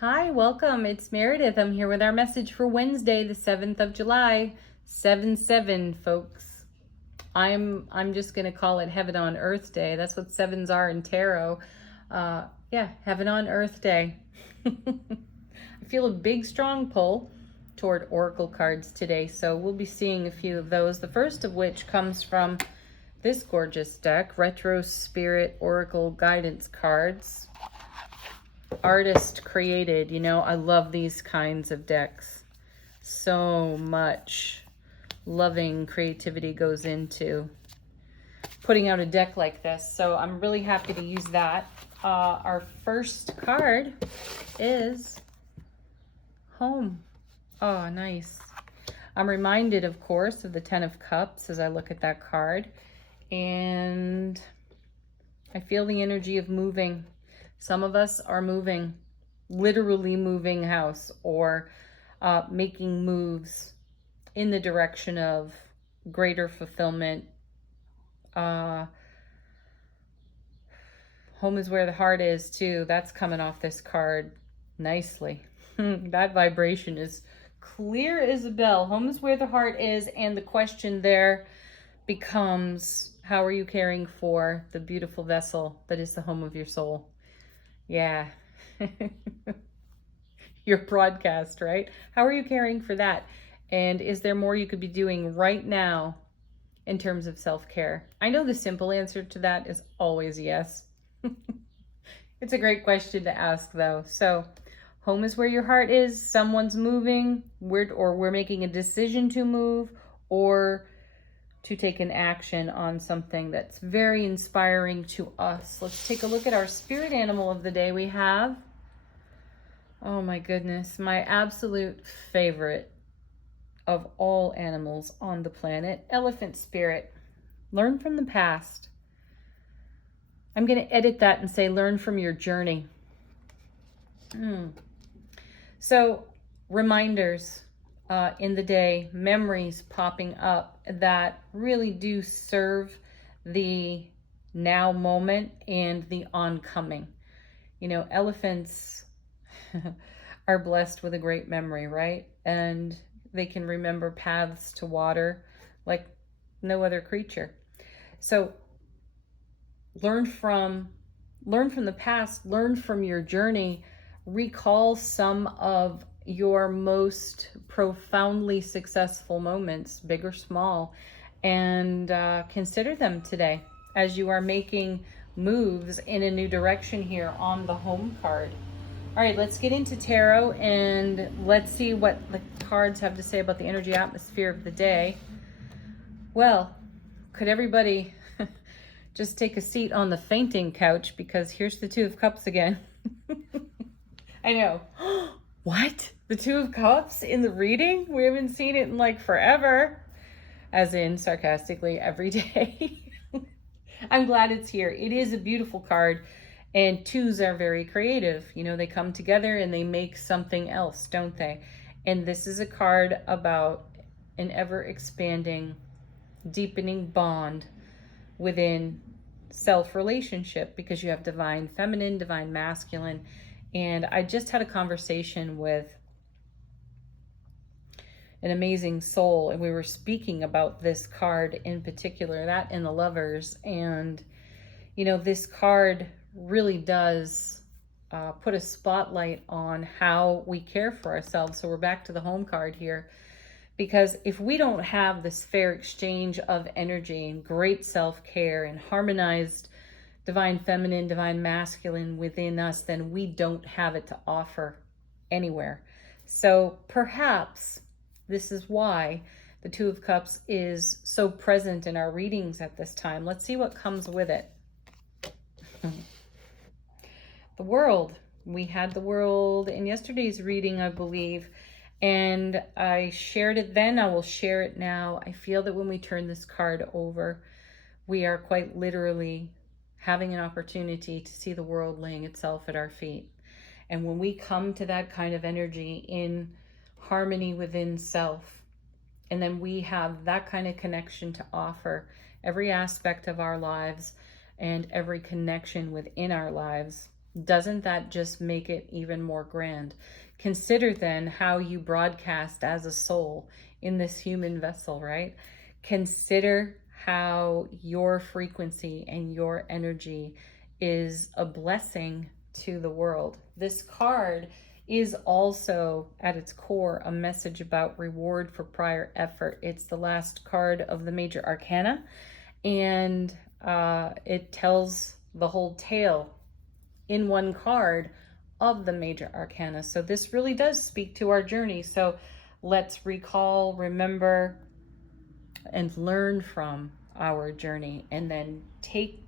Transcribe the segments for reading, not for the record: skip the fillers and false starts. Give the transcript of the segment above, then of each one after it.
Hi, welcome. It's Meredith. I'm here with our message for Wednesday, the 7th of July. 7-7, folks. I'm just going to call it Heaven on Earth Day. That's what sevens are in tarot. Yeah, Heaven on Earth Day. I feel a big, strong pull toward oracle cards today, so we'll be seeing a few of those. The first of which comes from this gorgeous deck, Retro Spirit Oracle Guidance Cards. Artist created, I love these kinds of decks. So much loving creativity goes into putting out a deck like this. So I'm really happy to use that. Our first card is Home. Oh, nice. I'm reminded, of course, of the Ten of Cups as I look at that card. And I feel the energy of moving. Some of us are moving, literally moving house, or making moves in the direction of greater fulfillment. Home is where the heart is too. That's coming off this card nicely. That vibration is clear as a bell. Home is where the heart is, and the question there becomes, how are you caring for the beautiful vessel that is the home of your soul? Yeah. Your broadcast, right? How are you caring for that? And is there more you could be doing right now in terms of self-care? I know the simple answer to that is always yes. It's a great question to ask, though. So home is where your heart is. Someone's moving, we're making a decision to move, or to take an action on something that's very inspiring to us. Let's take a look at our spirit animal of the day. We have, oh my goodness, my absolute favorite of all animals on the planet, elephant spirit. Learn from the past. I'm going to edit that and say learn from your journey. So reminders in the day, memories popping up that really do serve the now moment and the oncoming. Elephants are blessed with a great memory, right? And they can remember paths to water like no other creature. So learn from the past, learn from your journey, recall some of your most profoundly successful moments, big or small, and consider them today as you are making moves in a new direction here on the home card. All right, let's get into tarot and let's see what the cards have to say about the energy atmosphere of the day. Well, could everybody just take a seat on the fainting couch, because here's the Two of Cups again. I know. What? The Two of Cups in the reading? We haven't seen it in like forever. As in, sarcastically, every day. I'm glad it's here. It is a beautiful card. And twos are very creative. They come together and they make something else, don't they? And this is a card about an ever-expanding, deepening bond within self-relationship, because you have divine feminine, divine masculine. And I just had a conversation with an amazing soul, and we were speaking about this card in particular, that and the Lovers. And this card really does put a spotlight on how we care for ourselves. So we're back to the home card here, because if we don't have this fair exchange of energy and great self-care and harmonized divine feminine, divine masculine within us, then we don't have it to offer anywhere. So perhaps this is why the Two of Cups is so present in our readings at this time. Let's see what comes with it. The World. We had the World in yesterday's reading, I believe, and I shared it then. I will share it now. I feel that when we turn this card over, we are quite literally having an opportunity to see the world laying itself at our feet. And when we come to that kind of energy in harmony within self, and then we have that kind of connection to offer every aspect of our lives and every connection within our lives, Doesn't that just make it even more grand? Consider then how you broadcast as a soul in this human vessel, right? Consider how your frequency and your energy is a blessing to the world. This card is also at its core a message about reward for prior effort. It's the last card of the major arcana, and it tells the whole tale in one card of the major arcana. So this really does speak to our journey. So let's recall, remember, and learn from our journey, and then take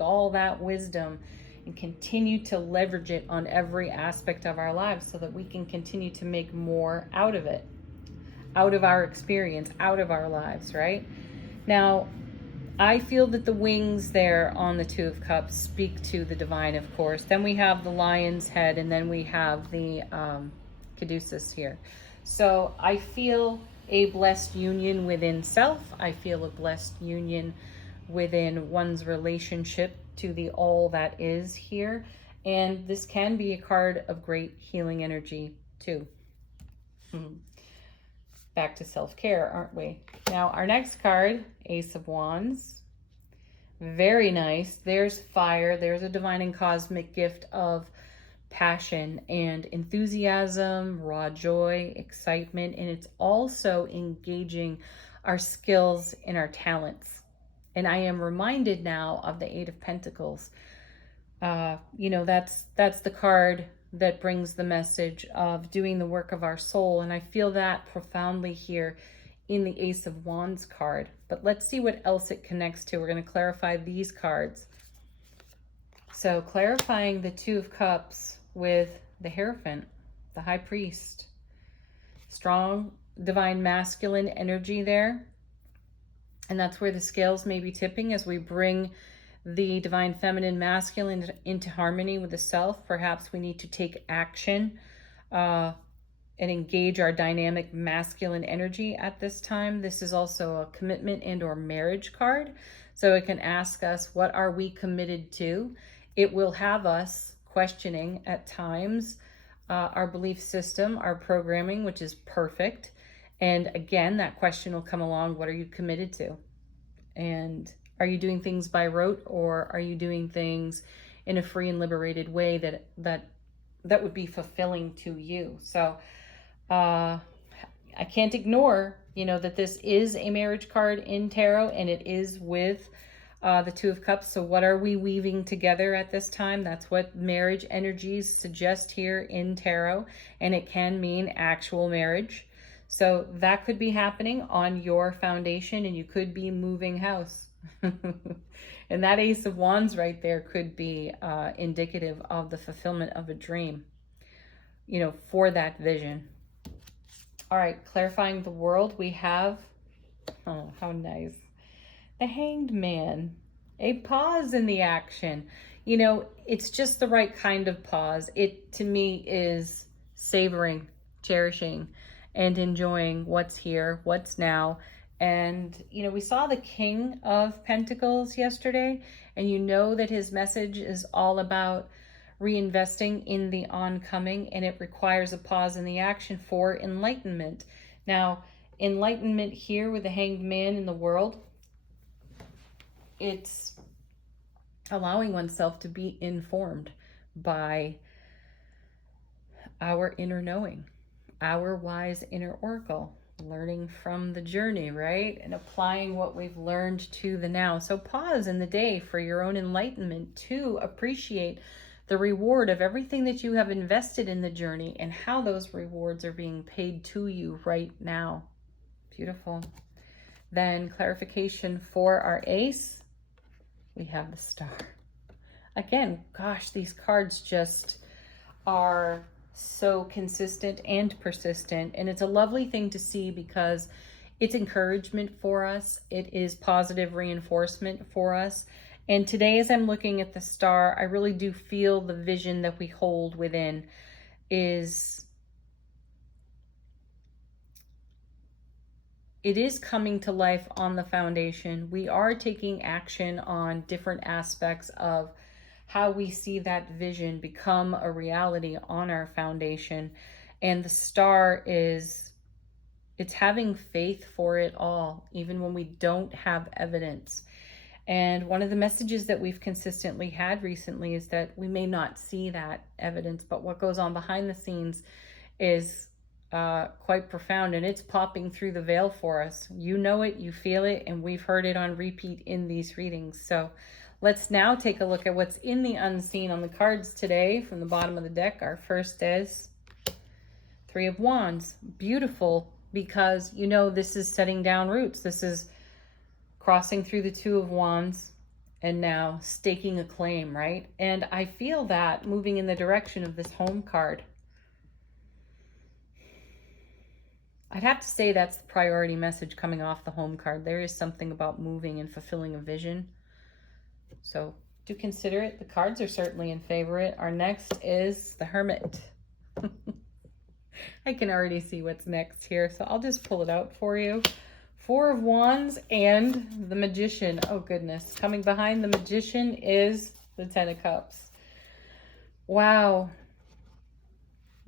all that wisdom and continue to leverage it on every aspect of our lives so that we can continue to make more out of it, out of our experience, out of our lives, right? Now, I feel that the wings there on the Two of Cups speak to the divine, of course. Then we have the lion's head, and then we have the caduceus here. So I feel a blessed union within self. I feel a blessed union within one's relationship to the all that is here. And this can be a card of great healing energy too. Back to self-care, aren't we? Now, our next card, Ace of Wands. Very nice. There's fire. There's a divine and cosmic gift of passion and enthusiasm, raw joy, excitement, and it's also engaging our skills and our talents. And I am reminded now of the Eight of Pentacles. That's the card that brings the message of doing the work of our soul. And I feel that profoundly here in the Ace of Wands card. But let's see what else it connects to. We're going to clarify these cards. So clarifying the Two of Cups with the Hierophant, the High Priest. Strong divine masculine energy there. And that's where the scales may be tipping as we bring the divine feminine masculine into harmony with the self. Perhaps we need to take action and engage our dynamic masculine energy at this time. This is also a commitment and or marriage card. So it can ask us, what are we committed to? It will have us questioning at times our belief system, our programming, which is perfect. And again, that question will come along, what are you committed to? And are you doing things by rote, or are you doing things in a free and liberated way that would be fulfilling to you? So I can't ignore, that this is a marriage card in tarot, and it is with the Two of Cups. So what are we weaving together at this time? That's what marriage energies suggest here in tarot, and it can mean actual marriage. So that could be happening on your foundation, and you could be moving house. And that Ace of Wands right there could be indicative of the fulfillment of a dream, for that vision. All right, clarifying the world, we have, oh, how nice, the Hanged Man. A pause in the action. It's just the right kind of pause. It, to me, is savoring, cherishing, and enjoying what's here, what's now. And, we saw the King of Pentacles yesterday, and that his message is all about reinvesting in the oncoming, and it requires a pause in the action for enlightenment. Now, enlightenment here with the Hanged Man in the world, it's allowing oneself to be informed by our inner knowing, our wise inner oracle, learning from the journey, right? And applying what we've learned to the now. So pause in the day for your own enlightenment to appreciate the reward of everything that you have invested in the journey and how those rewards are being paid to you right now. Beautiful. Then clarification for our ace, we have the Star. Again, gosh, these cards just are so consistent and persistent, and it's a lovely thing to see because it's encouragement for us. It is positive reinforcement for us. And today, as I'm looking at the Star, I really do feel the vision that we hold within is coming to life on the foundation. We are taking action on different aspects of how we see that vision become a reality on our foundation. And the star is, it's having faith for it all, even when we don't have evidence. And one of the messages that we've consistently had recently is that we may not see that evidence, but what goes on behind the scenes is quite profound, and it's popping through the veil for us. You know it, you feel it, and we've heard it on repeat in these readings. So let's now take a look at what's in the unseen on the cards today from the bottom of the deck. Our first is Three of Wands. Beautiful, because you know this is setting down roots. This is crossing through the Two of Wands and now staking a claim, right? And I feel that moving in the direction of this home card. I'd have to say that's the priority message coming off the home card. There is something about moving and fulfilling a vision. So do consider it. The cards are certainly in favor of it. Our next is the Hermit. I can already see what's next here, so I'll just pull it out for you. Four of Wands and the Magician. Oh goodness. Coming behind the Magician is the Ten of Cups. Wow.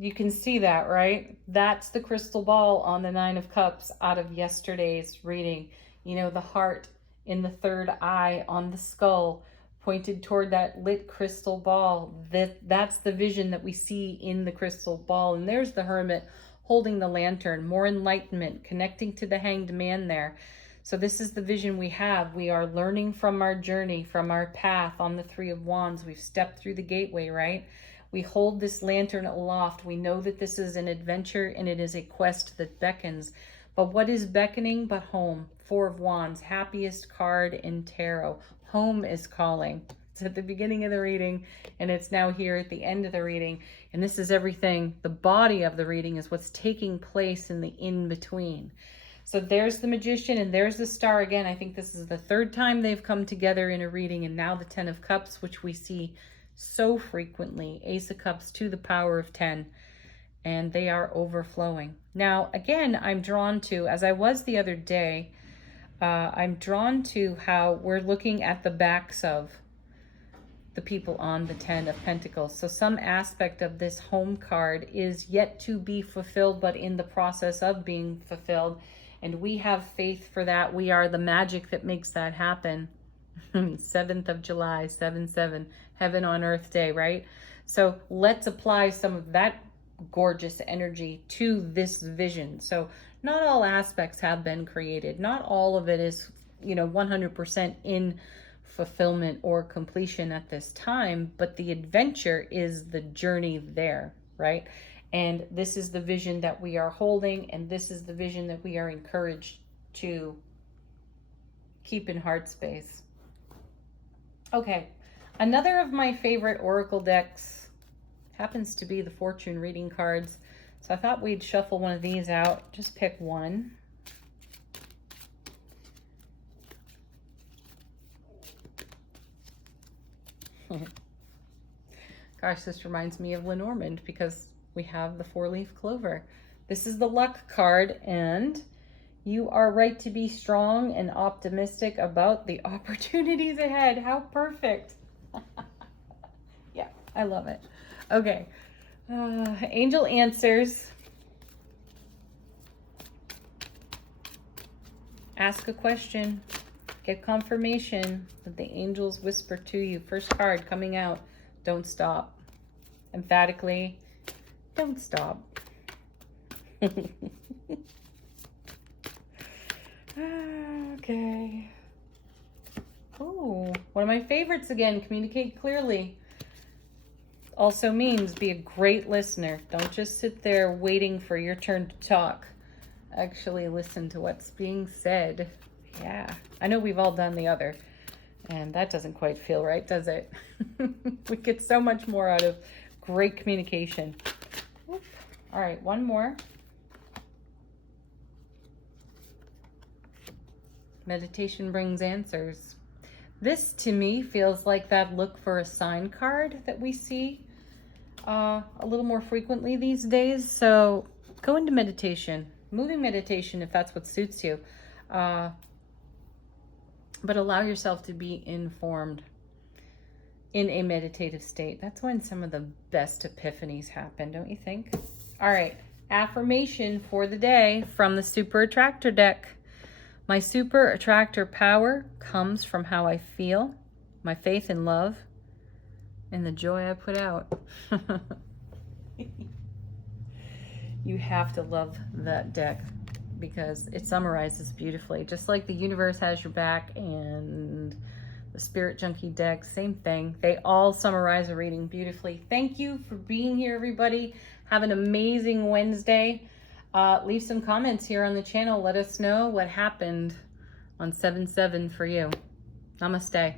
You can see that, right? That's the crystal ball on the Nine of Cups out of yesterday's reading. You know, the heart in the third eye on the skull pointed toward that lit crystal ball. That's the vision that we see in the crystal ball. And there's the Hermit holding the lantern, more enlightenment, connecting to the Hanged Man there. So this is the vision we have. We are learning from our journey, from our path on the Three of Wands. We've stepped through the gateway, right? We hold this lantern aloft. We know that this is an adventure and it is a quest that beckons. But what is beckoning but home? Four of Wands, happiest card in tarot. Home is calling. It's at the beginning of the reading and it's now here at the end of the reading. And this is everything. The body of the reading is what's taking place in the in-between. So there's the Magician and there's the Star again. I think this is the third time they've come together in a reading, and now the Ten of Cups, which we see so frequently. Ace of Cups to the power of 10, and they are overflowing. Now, again, I'm drawn to, as I was the other day, I'm drawn to how we're looking at the backs of the people on the Ten of Pentacles. So some aspect of this home card is yet to be fulfilled, but in the process of being fulfilled. And we have faith for that. We are the magic that makes that happen. 7th of July, 7/7, heaven on earth day, right? So let's apply some of that gorgeous energy to this vision. So not all aspects have been created. Not all of it is, 100% in fulfillment or completion at this time, but the adventure is the journey there, right? And this is the vision that we are holding, and this is the vision that we are encouraged to keep in heart space. Okay, another of my favorite oracle decks happens to be the fortune reading cards. So I thought we'd shuffle one of these out. Just pick one. Gosh, this reminds me of Lenormand because we have the four-leaf clover. This is the luck card, and you are right to be strong and optimistic about the opportunities ahead. How perfect. Yeah, I love it. Okay. Angel answers. Ask a question. Get confirmation that the angels whisper to you. First card coming out. Don't stop. Emphatically, don't stop. Okay. Oh, one of my favorites again. Communicate clearly. Also means be a great listener. Don't just sit there waiting for your turn to talk. Actually listen to what's being said. Yeah, I know we've all done the other, and that doesn't quite feel right, does it? We get so much more out of great communication. Oop. All right, one more. Meditation brings answers. This to me feels like that look for a sign card that we see a little more frequently these days. So go into meditation, moving meditation if that's what suits you. But allow yourself to be informed. in a meditative state. That's when some of the best epiphanies happen, don't you think? All right, affirmation for the day from the Super Attractor deck. My super attractor power comes from how I feel, my faith in love, and the joy I put out. You have to love that deck because it summarizes beautifully. Just like the universe has your back and the Spirit Junkie deck, same thing. They all summarize a reading beautifully. Thank you for being here, everybody. Have an amazing Wednesday. Leave some comments here on the channel. Let us know what happened on 7/7 for you. Namaste.